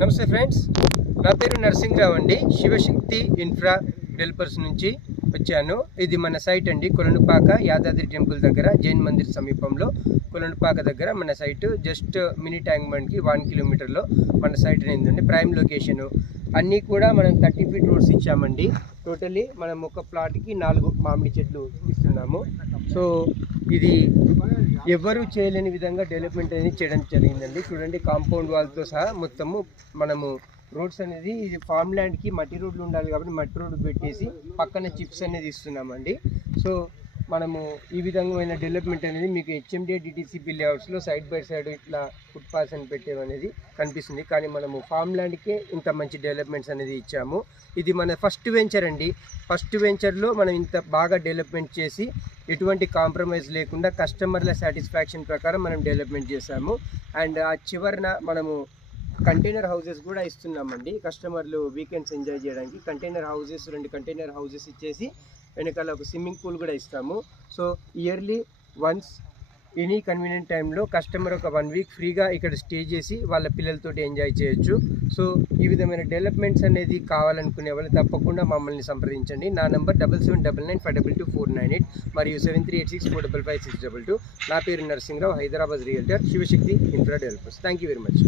నమస్తే ఫ్రెండ్స్, నా పేరు నరసింహరావు అండి. శివశక్తి ఇన్ఫ్రా డెవలపర్స్ నుంచి వచ్చాను. ఇది మన సైట్ అండి, కొలనుపాక యాదాద్రి టెంపుల్ దగ్గర, జైన్ మందిర్ సమీపంలో కొలనుపాక దగ్గర మన సైట్. జస్ట్ మినీ ట్యాంక్ బండ్కి 1 కిలోమీటర్లో మన సైట్ అనేది ఉంది. ప్రైమ్ లొకేషను అన్నీ కూడా మనం 30 ఫీట్ రోడ్స్ ఇచ్చామండి. టోటలీ మనం ఒక ప్లాట్కి 4 మామిడి చెట్లు ఇస్తున్నాము. సో ఇది ఎవరు చేయలేని విధంగా డెవలప్మెంట్ అనేది చేయడం జరిగిందండి. చూడండి, కాంపౌండ్ వాల్తో సహా మొత్తము మనము రోడ్స్ అనేది, ఇది ఫార్మ్ ల్యాండ్కి మట్టి రోడ్లు ఉండాలి కాబట్టి మట్టి రోడ్డు పెట్టేసి పక్కన చిప్స్ అనేది ఇస్తున్నామండి. సో మనము ఈ విధమైన డెవలప్మెంట్ అనేది మీకు హెచ్ఎండి డిటిసిపి లేఅవుట్స్లో సైడ్ బై సైడ్ ఇట్లా ఫుట్పాత్స్ అని పెట్టేవనేది కనిపిస్తుంది. కానీ మనము ఫార్మ్ ల్యాండ్కే ఇంత మంచి డెవలప్మెంట్స్ అనేది ఇచ్చాము. ఇది మన ఫస్ట్ వెంచర్ అండి. ఫస్ట్ వెంచర్లో మనం ఇంత బాగా డెవలప్మెంట్ చేసి ఎటువంటి కాంప్రమైజ్ లేకుండా కస్టమర్ల సాటిస్ఫాక్షన్ ప్రకారం మనం డెవలప్మెంట్ చేశాము. అండ్ ఆ చివరన మనము కంటైనర్ హౌసెస్ కూడా ఇస్తున్నామండి. కస్టమర్లు వీకెండ్స్ ఎంజాయ్ చేయడానికి కంటైనర్ హౌసెస్, 2 కంటైనర్ హౌసెస్ ఇచ్చేసి వెనకాల ఒక స్విమ్మింగ్ పూల్ కూడా ఇస్తాము. So yearly once any convenient టైంలో కస్టమర్ ఒక 1 వీక్ ఫ్రీగా ఇక్కడ స్టే చేసి వాళ్ళ పిల్లలతోటి ఎంజాయ్ చేయొచ్చు. సో ఈ విధమైన డెవలప్మెంట్స్ అనేది కావాలనుకునే వాళ్ళు తప్పకుండా మమ్మల్ని సంప్రదించండి. నా నంబర్ 7799522498 మరియు 7386455622. నా పేరు Narasimharao, Hyderabad realtor, Shivashakti infra developers. Thank you very much.